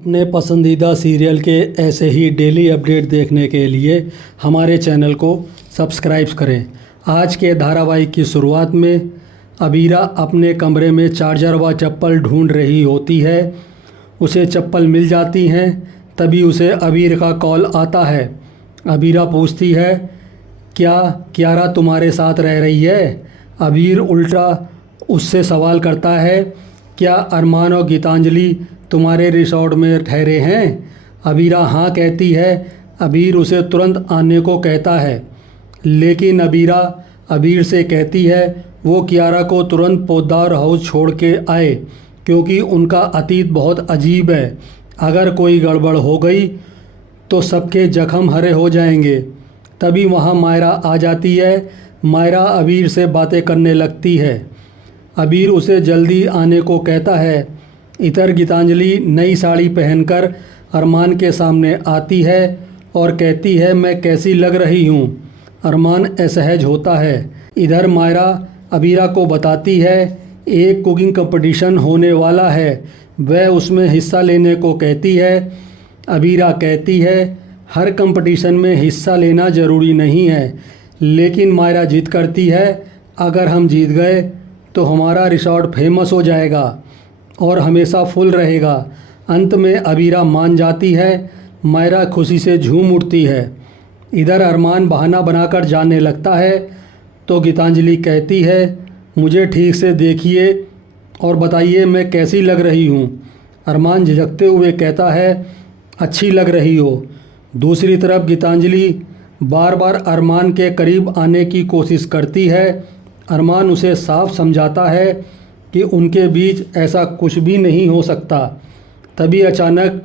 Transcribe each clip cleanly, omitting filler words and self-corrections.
अपने पसंदीदा सीरियल के ऐसे ही डेली अपडेट देखने के लिए हमारे चैनल को सब्सक्राइब करें। आज के धारावाहिक की शुरुआत में अबीरा अपने कमरे में चार्जर व चप्पल ढूंढ रही होती है। उसे चप्पल मिल जाती हैं, तभी उसे अबीर का कॉल आता है। अबीरा पूछती है, क्या कियारा तुम्हारे साथ रह रही है? अबीर उल्टा उससे सवाल करता है, क्या अरमान और गीतांजलि तुम्हारे रिसोर्ट में ठहरे हैं? अबीरा हाँ कहती है। अबीर उसे तुरंत आने को कहता है, लेकिन अबीरा अबीर से कहती है वो कियारा को तुरंत पोद्दार हाउस छोड़ के आए, क्योंकि उनका अतीत बहुत अजीब है। अगर कोई गड़बड़ हो गई तो सबके जख्म हरे हो जाएंगे। तभी वहाँ मायरा आ जाती है। मायरा अबीर से बातें करने लगती है। अबीर उसे जल्दी आने को कहता है। इधर गीतांजलि नई साड़ी पहनकर अरमान के सामने आती है और कहती है, मैं कैसी लग रही हूँ? अरमान असहज होता है। इधर मायरा अबीरा को बताती है, एक कुकिंग कंपटीशन होने वाला है, वह उसमें हिस्सा लेने को कहती है। अबीरा कहती है, हर कंपटीशन में हिस्सा लेना ज़रूरी नहीं है, लेकिन मायरा जिद करती है, अगर हम जीत गए तो हमारा रिसॉर्ट फेमस हो जाएगा और हमेशा फुल रहेगा। अंत में अबीरा मान जाती है। मायरा खुशी से झूम उठती है। इधर अरमान बहाना बनाकर जाने लगता है तो गीतांजलि कहती है, मुझे ठीक से देखिए और बताइए मैं कैसी लग रही हूँ? अरमान झिझकते हुए कहता है, अच्छी लग रही हो। दूसरी तरफ गीतांजलि बार बार अरमान के करीब आने की कोशिश करती है। अरमान उसे साफ समझाता है कि उनके बीच ऐसा कुछ भी नहीं हो सकता। तभी अचानक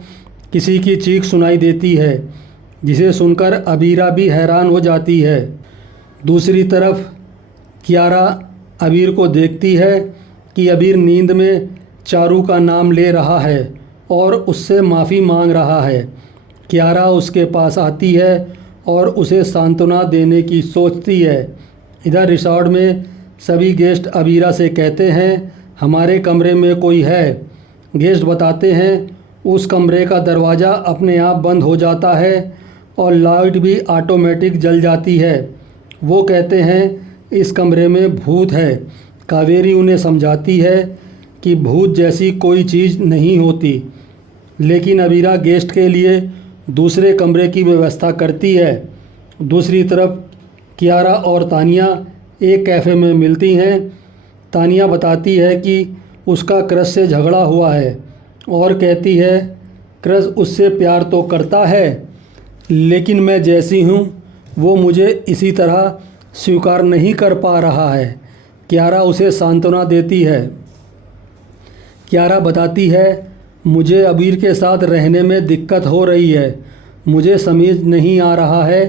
किसी की चीख सुनाई देती है, जिसे सुनकर अबीरा भी हैरान हो जाती है। दूसरी तरफ कियारा अबीर को देखती है कि अबीर नींद में चारू का नाम ले रहा है और उससे माफ़ी मांग रहा है। कियारा उसके पास आती है और उसे सांत्वना देने की सोचती है। इधर रिसॉर्ट में सभी गेस्ट अबीरा से कहते हैं, हमारे कमरे में कोई है। गेस्ट बताते हैं, उस कमरे का दरवाज़ा अपने आप बंद हो जाता है और लाइट भी ऑटोमेटिक जल जाती है। वो कहते हैं, इस कमरे में भूत है। कावेरी उन्हें समझाती है कि भूत जैसी कोई चीज़ नहीं होती, लेकिन अबीरा गेस्ट के लिए दूसरे कमरे की व्यवस्था करती है। दूसरी तरफ कियारा और तानिया एक कैफ़े में मिलती हैं। तानिया बताती है कि उसका क्रश से झगड़ा हुआ है और कहती है, क्रश उससे प्यार तो करता है, लेकिन मैं जैसी हूँ वो मुझे इसी तरह स्वीकार नहीं कर पा रहा है। कियारा उसे सांत्वना देती है। कियारा बताती है, मुझे अबीर के साथ रहने में दिक्कत हो रही है। मुझे समझ नहीं आ रहा है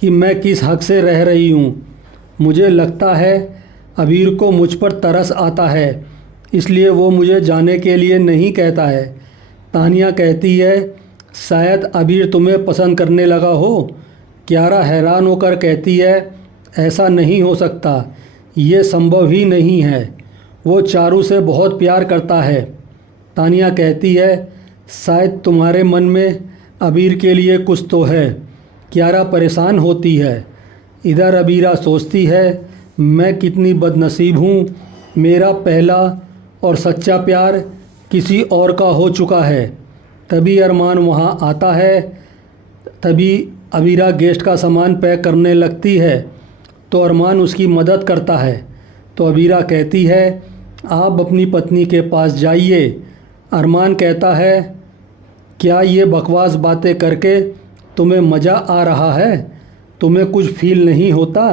कि मैं किस हक़ से रह रही हूँ। मुझे लगता है अबीर को मुझ पर तरस आता है, इसलिए वो मुझे जाने के लिए नहीं कहता है। तानिया कहती है, शायद अबीर तुम्हें पसंद करने लगा हो। कियारा हैरान होकर कहती है, ऐसा नहीं हो सकता, ये संभव ही नहीं है। वो चारू से बहुत प्यार करता है। तानिया कहती है, शायद तुम्हारे मन में अबीर के लिए कुछ तो है। कियारा परेशान होती है। इधर अबीरा सोचती है, मैं कितनी बदनसीब हूँ, मेरा पहला और सच्चा प्यार किसी और का हो चुका है। तभी अरमान वहाँ आता है। तभी अबीरा गेस्ट का सामान पैक करने लगती है तो अरमान उसकी मदद करता है। तो अबीरा कहती है, आप अपनी पत्नी के पास जाइए। अरमान कहता है, क्या ये बकवास बातें करके तुम्हें मज़ा आ रहा है? तुम्हें कुछ फील नहीं होता?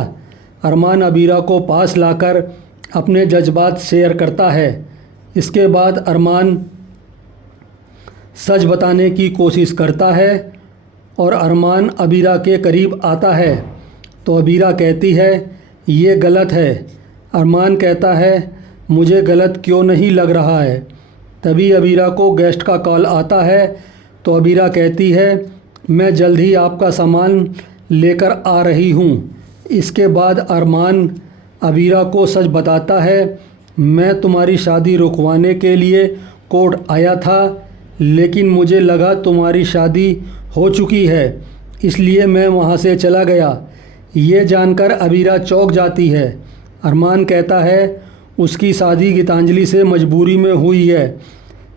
अरमान अबीरा को पास लाकर अपने जज्बात शेयर करता है। इसके बाद अरमान सच बताने की कोशिश करता है और अरमान अबीरा के करीब आता है तो अबीरा कहती है, ये गलत है। अरमान कहता है, मुझे गलत क्यों नहीं लग रहा है। तभी अबीरा को गेस्ट का कॉल आता है तो अबीरा कहती है, मैं जल्द ही आपका सामान लेकर आ रही हूँ। इसके बाद अरमान अबीरा को सच बताता है, मैं तुम्हारी शादी रुकवाने के लिए कोर्ट आया था, लेकिन मुझे लगा तुम्हारी शादी हो चुकी है, इसलिए मैं वहाँ से चला गया। ये जानकर अबीरा चौंक जाती है। अरमान कहता है उसकी शादी गीतांजलि से मजबूरी में हुई है।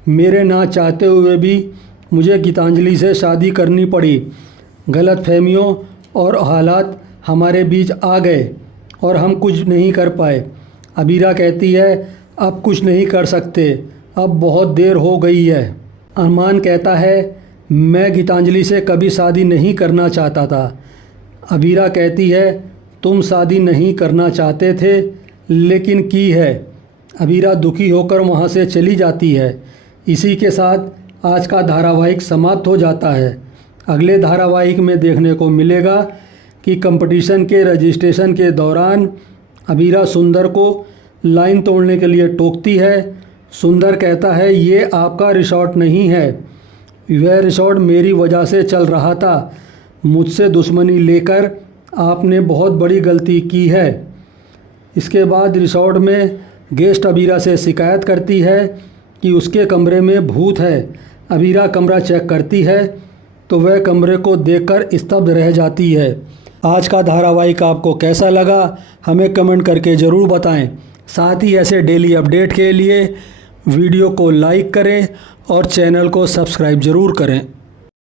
मेरे ना चाहते हुए भी मुझे गीतांजलि से शादी करनी पड़ी। गलतफहमियों और हालात हमारे बीच आ गए और हम कुछ नहीं कर पाए। अबीरा कहती है अब कुछ नहीं कर सकते, अब बहुत देर हो गई है। अरमान कहता है मैं गीतांजलि से कभी शादी नहीं करना चाहता था। अबीरा कहती है तुम शादी नहीं करना चाहते थे लेकिन की है। अबीरा दुखी होकर वहाँ से चली जाती है। इसी के साथ आज का धारावाहिक समाप्त हो जाता है। अगले धारावाहिक में देखने को मिलेगा कि कंपटीशन के रजिस्ट्रेशन के दौरान अबीरा सुंदर को लाइन तोड़ने के लिए टोकती है। सुंदर कहता है ये आपका रिसॉर्ट नहीं है, वह रिसॉर्ट मेरी वजह से चल रहा था। मुझसे दुश्मनी लेकर आपने बहुत बड़ी गलती की है। इसके बाद रिसॉर्ट में गेस्ट अबीरा से शिकायत करती है कि उसके कमरे में भूत है। अबीरा कमरा चेक करती है तो वह कमरे को देखकर स्तब्ध रह जाती है। आज का धारावाहिक आपको कैसा लगा हमें कमेंट करके ज़रूर बताएं। साथ ही ऐसे डेली अपडेट के लिए वीडियो को लाइक करें और चैनल को सब्सक्राइब ज़रूर करें।